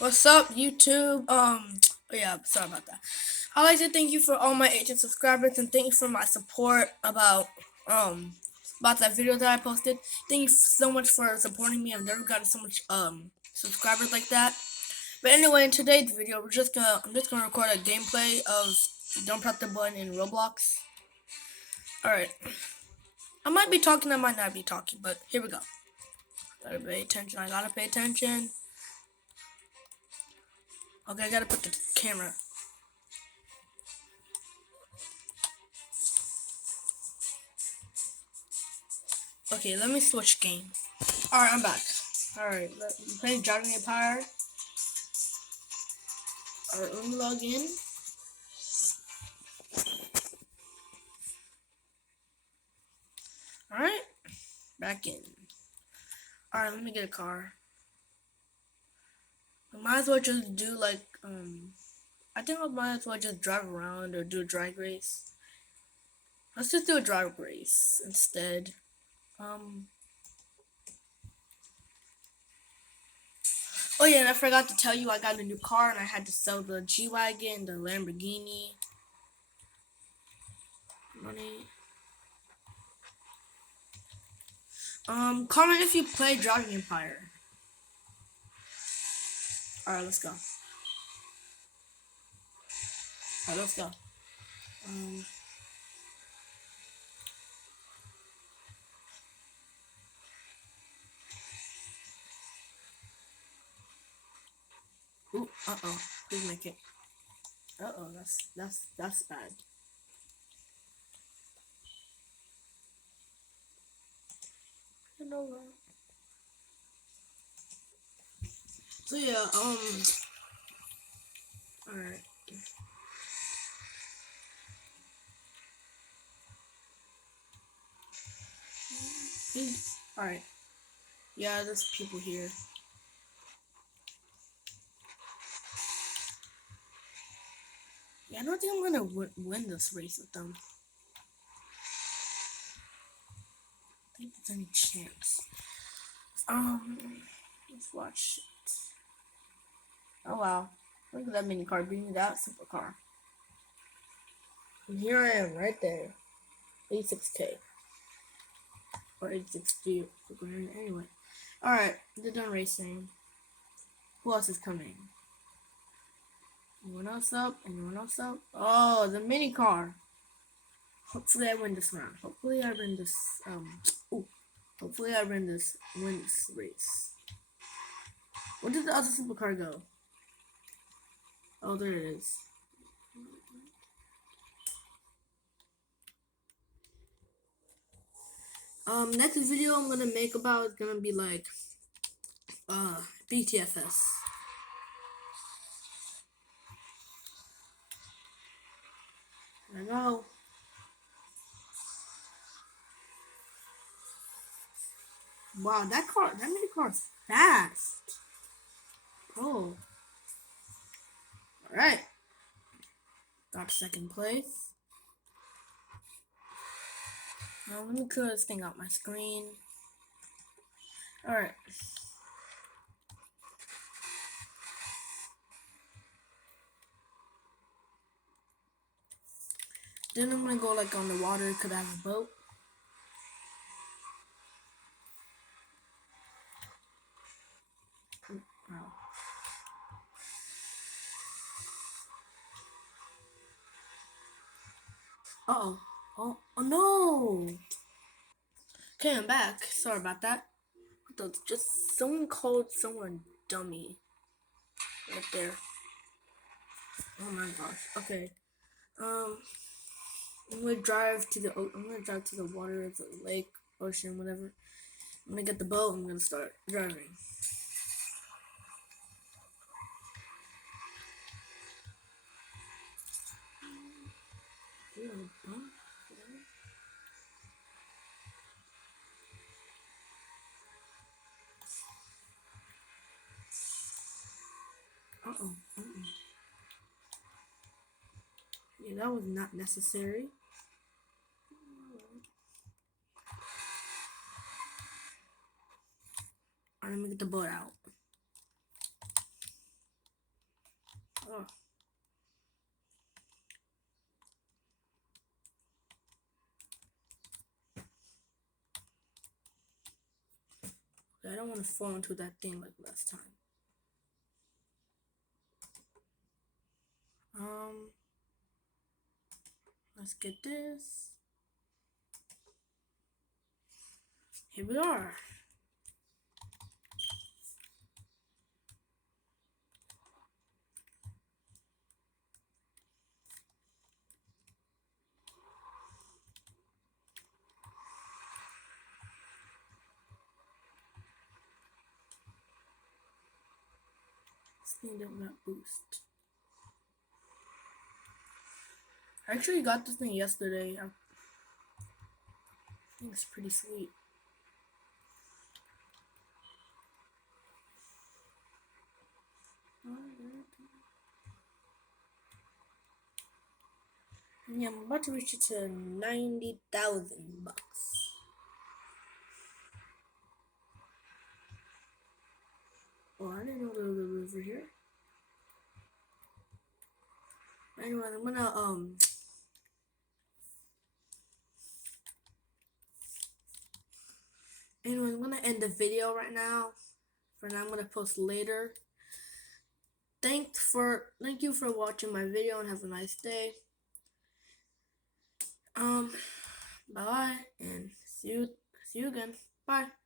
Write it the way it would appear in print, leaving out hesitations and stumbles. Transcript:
What's up, YouTube? Yeah, sorry about that. I'd like to thank you for all my 18 subscribers and thank you for my support um about that video that I posted. Thank you so much for supporting me. I've never gotten so much subscribers like that. But anyway, in today's video, I'm just gonna record a gameplay of Don't Press the Button in Roblox. All right, I might be talking, I might not be talking, but here we go. Gotta pay attention. I gotta pay attention. Okay, I gotta put the camera. Okay, let me switch game. Alright, I'm back. Alright, I'm playing Dragon Empire. Alright, let me log in. Alright, back in. Alright, let me get a car. I might as well just do I think I might as well just drive around or do a drag race. Let's just do a drag race instead. Oh yeah, and I forgot to tell you I got a new car and I had to sell the G-Wagon, the Lamborghini. Money. Comment if you play Dragon Empire. Alright, let's go. Alright, let's go. Ooh, uh-oh. Please make it. Uh-oh, that's bad. You know what? So yeah, alright. Alright. Yeah, there's people here. Yeah, I don't think I'm gonna win this race with them. I think there's any chance. Let's watch it. Oh wow. Look at that mini car beating that supercar. And here I am, right there. 86K. Or 86G for grand. Anyway. Alright, they're done racing. Who else is coming? Anyone else up? Anyone else up? Oh, the mini car. Hopefully I win this round. Hopefully I win this hopefully I win this race. Where did the other supercar go? Oh, there it is. Next video I'm gonna make about is gonna be like BTFS. There I go. Wow, that mini car's fast. Oh. Alright. Got second place. Now let me clear this thing out my screen. Alright. Then I'm gonna go like on the water because I have a boat. Oh. Uh-oh. Oh no! Okay, I'm back. Sorry about that. Just someone called someone dummy. Right there. Oh my gosh. Okay. I'm gonna drive to the water, the lake, ocean, whatever. I'm gonna get the boat. I'm gonna start driving. Uh-oh. Yeah, that was not necessary. Alright, let me get the boat out. don't want to fall into that thing like last time. Let's get this. Here we are. This thing don't got boost. I actually got this thing yesterday. I think it's pretty sweet. Yeah, I'm about to reach it to 90,000 bucks. Oh, I didn't know there was a river here. Anyway, I'm gonna end the video right now. For now, I'm gonna post later. Thank you for watching my video and have a nice day. Bye and see you again. Bye.